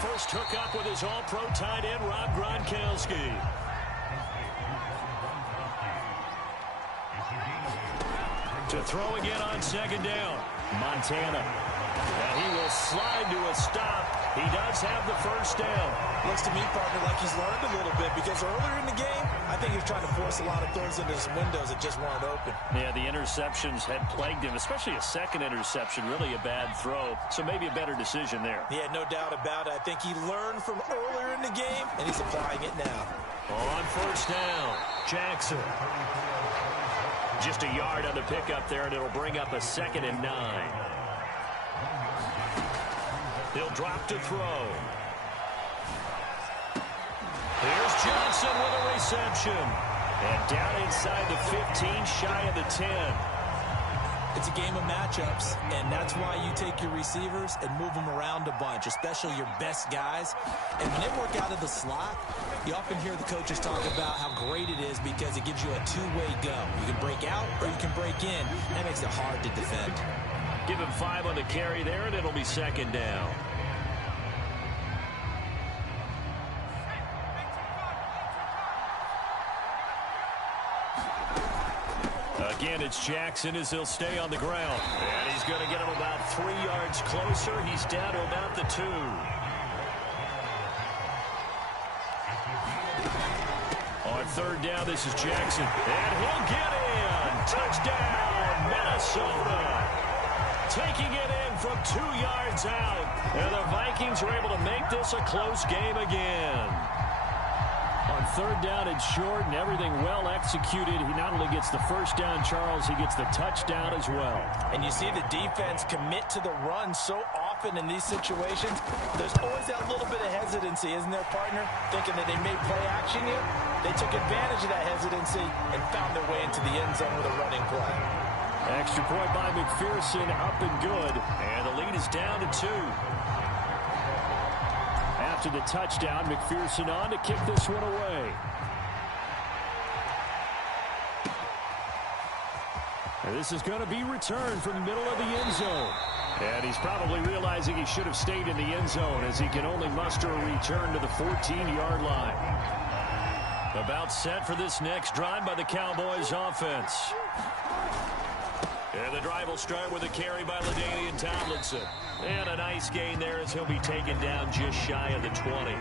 first hookup with his all-pro tight end, Rob Gronkowski. To throw again on second down, Montana. And he will slide to a stop. He does have the first down. Looks to me, partner, like he's learned a little bit because earlier in the game, I think he was trying to force a lot of throws into some windows that just weren't open. Yeah, the interceptions had plagued him, especially a second interception, really a bad throw. So maybe a better decision there. Yeah, no doubt about it. I think he learned from earlier in the game, and he's applying it now. On first down, Jackson. Just a yard on the pickup there, and it'll bring up a 2nd and 9. He'll drop to throw. Here's Johnson with a reception. And down inside the 15, shy of the 10. It's a game of matchups, and that's why you take your receivers and move them around a bunch, especially your best guys. And when they work out of the slot, you often hear the coaches talk about how great it is because it gives you a two-way go. You can break out or you can break in. That makes it hard to defend. Give him 5 on the carry there, and it'll be 2nd down. Again, it's Jackson as he'll stay on the ground. And he's going to get him about 3 yards closer. He's down to about the 2. On 3rd down, this is Jackson. And he'll get in. Touchdown, Minnesota. Taking it in from 2 yards out. And the Vikings are able to make this a close game again. On 3rd down and short and everything well executed. He not only gets the first down, Charles, he gets the touchdown as well. And you see the defense commit to the run so often in these situations. There's always that little bit of hesitancy, isn't there, partner? Thinking that they may play action you. They took advantage of that hesitancy and found their way into the end zone with a running play. Extra point by McPherson, up and good. And the lead is down to 2. After the touchdown, McPherson on to kick this one away. And this is going to be returned from the middle of the end zone. And he's probably realizing he should have stayed in the end zone as he can only muster a return to the 14-yard line. About set for this next drive by the Cowboys offense. And the drive will start with a carry by LaDainian Tomlinson. And a nice gain there as he'll be taken down just shy of the 20.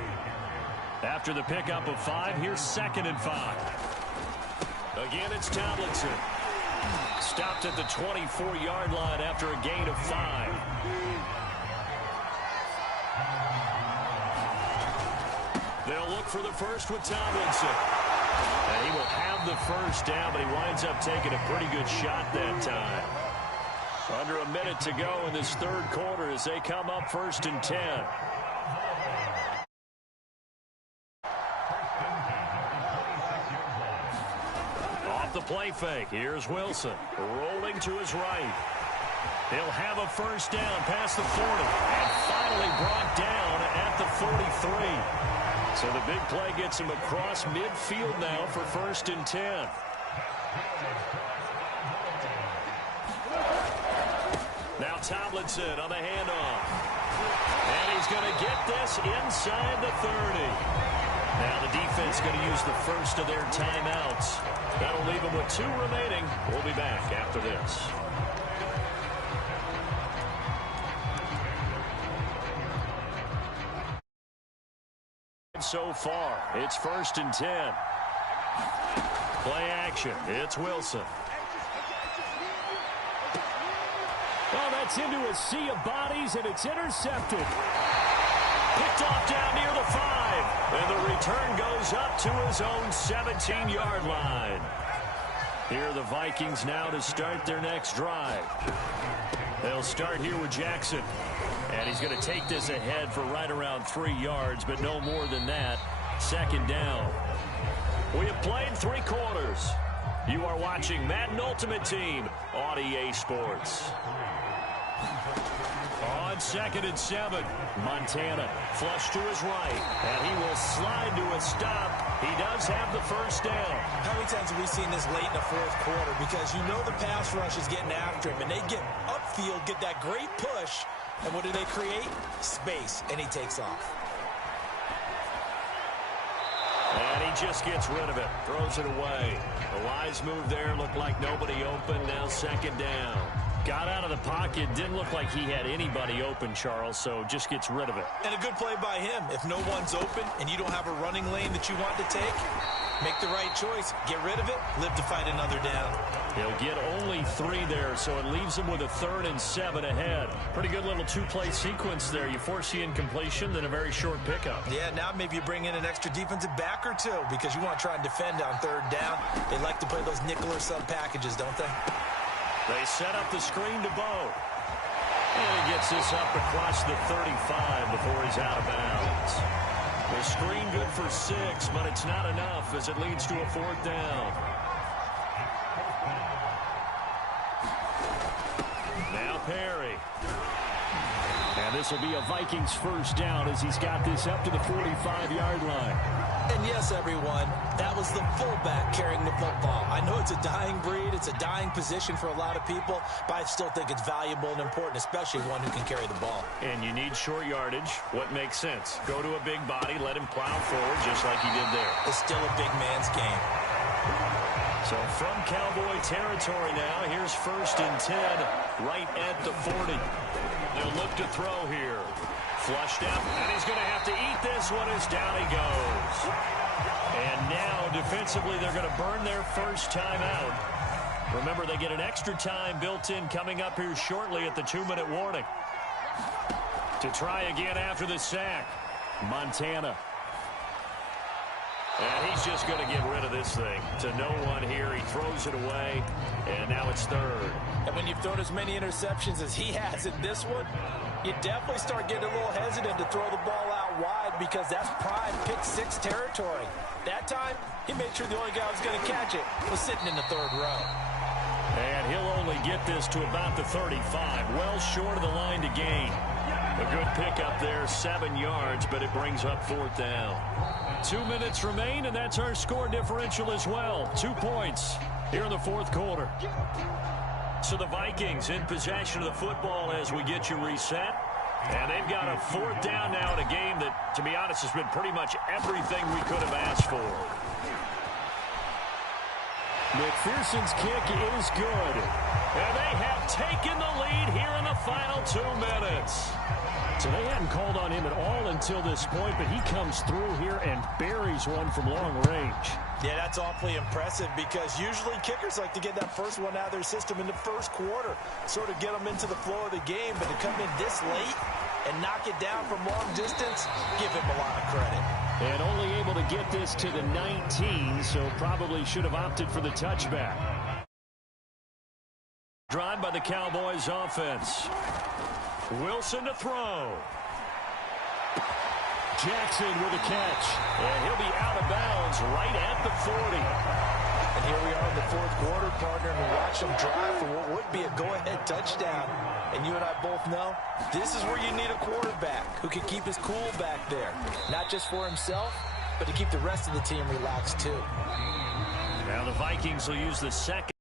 After the pickup of 5, here's 2nd and 5. Again, it's Tomlinson. Stopped at the 24-yard line after a gain of 5. They'll look for the first with Tomlinson. And he will have the first down, but he winds up taking a pretty good shot that time. Under a minute to go in this 3rd quarter as they come up 1st and 10. Off the play fake, here's Wilson. Rolling to his right. He'll have a first down past the 40. And finally brought down at the 43. So the big play gets him across midfield now for 1st and 10. Now Tomlinson on the handoff. And he's going to get this inside the 30. Now the defense going to use the first of their timeouts. That'll leave them with 2 remaining. We'll be back after this. So far, it's 1st and 10. Play action. It's Wilson. Oh, that's into a sea of bodies, and it's intercepted. Picked off down near the 5. And the return goes up to his own 17-yard line. Here are the Vikings now to start their next drive. They'll start here with Jackson. And he's going to take this ahead for right around 3 yards, but no more than that. 2nd down. We have played 3 quarters. You are watching Madden Ultimate Team on EA Sports. On 2nd and 7, Montana flush to his right, and he will slide to a stop. He does have the first down. How many times have we seen this late in the 4th quarter? Because you know the pass rush is getting after him, and they get upfield, get that great push, and what do they create? Space, and he takes off. just gets rid of it. Throws it away. A wise move there. Looked like nobody open. Now second down. Got out of the pocket. Didn't look like he had anybody open, Charles, so just gets rid of it. And a good play by him. If no one's open and you don't have a running lane that you want to take, make the right choice. Get rid of it. Live to fight another down. He'll get only 3 there, so it leaves him with a 3rd and 7 ahead. Pretty good little 2-play sequence there. You force the incompletion, then a very short pickup. Yeah, now maybe you bring in an extra defensive back or 2 because you want to try and defend on 3rd down. They like to play those nickel or sub packages, don't they? They set up the screen to Bo. And he gets this up across the 35 before he's out of bounds. The screen good for 6, but it's not enough as it leads to a 4th down. Now Perry. And this will be a Vikings first down as he's got this up to the 45-yard line. And yes, everyone, that was the fullback carrying the football. I know it's a dying breed, it's a dying position for a lot of people, but I still think it's valuable and important, especially one who can carry the ball. And you need short yardage. What makes sense? Go to a big body, let him plow forward just like he did there. It's still a big man's game. So from Cowboy territory now, here's 1st and 10, right at the 40. They'll look to throw here. Flushed out, and he's going to have to eat this one as down he goes. And now, defensively, they're going to burn their first time out. Remember, they get an extra time built in coming up here shortly at the 2-minute warning. To try again after the sack, Montana. And he's just going to get rid of this thing. To no one here, he throws it away, and now it's 3rd. And when you've thrown as many interceptions as he has in this one, you definitely start getting a little hesitant to throw the ball out wide because that's prime pick 6 territory. That time, he made sure the only guy who was going to catch it was sitting in the 3rd row. And he'll only get this to about the 35, well short of the line to gain. A good pickup there, 7 yards, but it brings up 4th down. 2 minutes remain, and that's our score differential as well. 2 points here in the 4th quarter. So the Vikings in possession of the football as we get you reset. And they've got a 4th down now in a game that, to be honest, has been pretty much everything we could have asked for. McPherson's kick is good. And they have taken the lead here in the final 2 minutes. So they hadn't called on him at all until this point, but he comes through here and buries one from long range. Yeah, that's awfully impressive because usually kickers like to get that first one out of their system in the first quarter, sort of get them into the flow of the game, but to come in this late and knock it down from long distance, give him a lot of credit. And only able to get this to the 19, so probably should have opted for the touchback. Drive by the Cowboys offense. Wilson to throw. Jackson with a catch. And he'll be out of bounds right at the 40. And here we are in the 4th quarter, partner, and we watch them drive for what would be a go-ahead touchdown. And you and I both know this is where you need a quarterback who can keep his cool back there. Not just for himself, but to keep the rest of the team relaxed too. Now the Vikings will use the second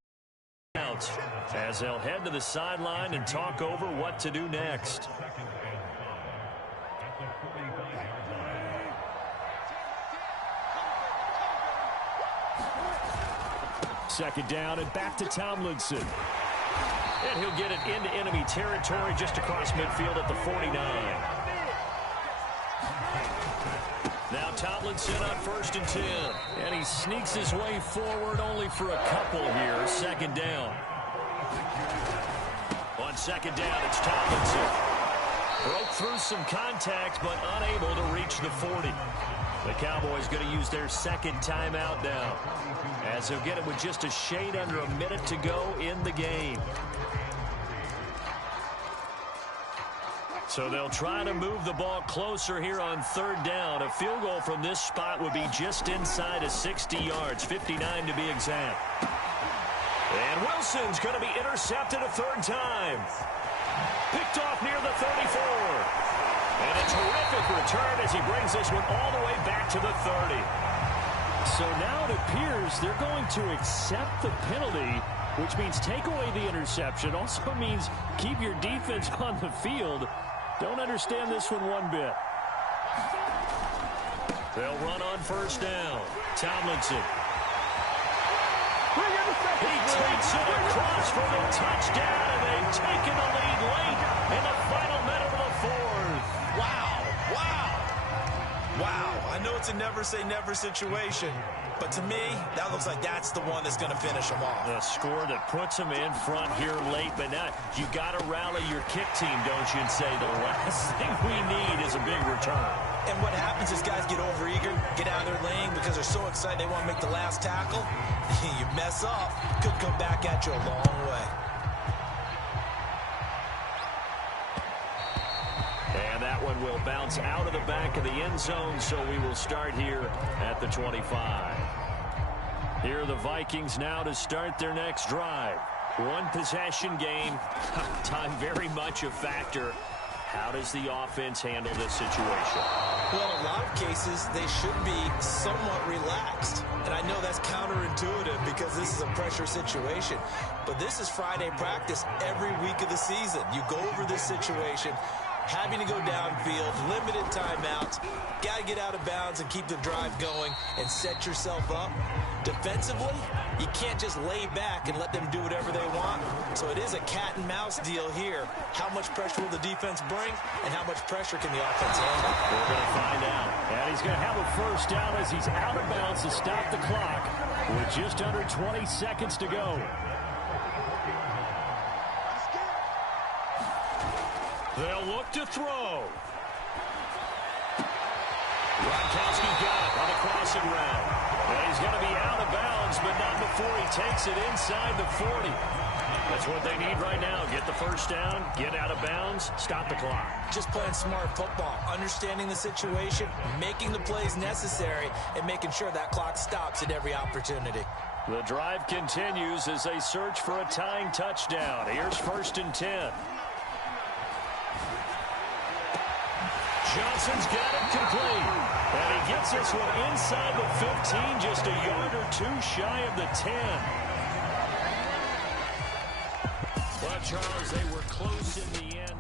out as they'll head to the sideline and talk over what to do next. Second down and back to Tomlinson. And he'll get it into enemy territory just across midfield at the 49. Now Tomlinson on 1st and 10. And he sneaks his way forward only for a couple here. Second down. On second down, it's Tomlinson. Broke through some contact, but unable to reach the 40. The Cowboys going to use their second timeout now, as they'll get it with just a shade under a minute to go in the game. So they'll try to move the ball closer here on 3rd down. A field goal from this spot would be just inside of 60 yards, 59 to be exact. And Wilson's going to be intercepted a 3rd time. Picked off near the 34. And a terrific return as he brings this one all the way back to the 30. So now it appears they're going to accept the penalty, which means take away the interception. Also means keep your defense on the field. Don't understand this one bit. They'll run on first down. Tomlinson. He takes it across for the touchdown, and they've taken the lead late in the final minute of the fourth. Wow, wow, wow. I know it's a never-say-never situation, but to me, that looks like that's the one that's going to finish them off. A score that puts them in front here late, but now you got to rally your kick team, don't you, and say the last thing we need is a big return. And what happens is guys get overeager, get out of their lane because they're so excited they want to make the last tackle. You mess up, could come back at you a long way. And that one will bounce out of the back of the end zone, so we will start here at the 25. Here are the Vikings now to start their next drive. One possession game, time very much a factor. How does the offense handle this situation? Well, in a lot of cases, they should be somewhat relaxed. And I know that's counterintuitive because this is a pressure situation. But this is Friday practice every week of the season. You go over this situation, having to go downfield, limited timeouts, got to get out of bounds and keep the drive going and set yourself up. Defensively, you can't just lay back and let them do whatever they want. So it is a cat and mouse deal here. How much pressure will the defense bring, and how much pressure can the offense handle? We're going to find out. And he's going to have a first down as he's out of bounds to stop the clock with just under 20 seconds to go. They'll look to throw. Gronkowski got it on the crossing route. And he's going to be out of bounds, but not before he takes it inside the 40. That's what they need right now. Get the first down, get out of bounds, stop the clock. Just playing smart football, understanding the situation, making the plays necessary, and making sure that clock stops at every opportunity. The drive continues as they search for a tying touchdown. Here's 1st and 10. Johnson's got it complete. And he gets this one inside the 15, just a yard or two shy of the 10. Well, Charles, they were close in the end.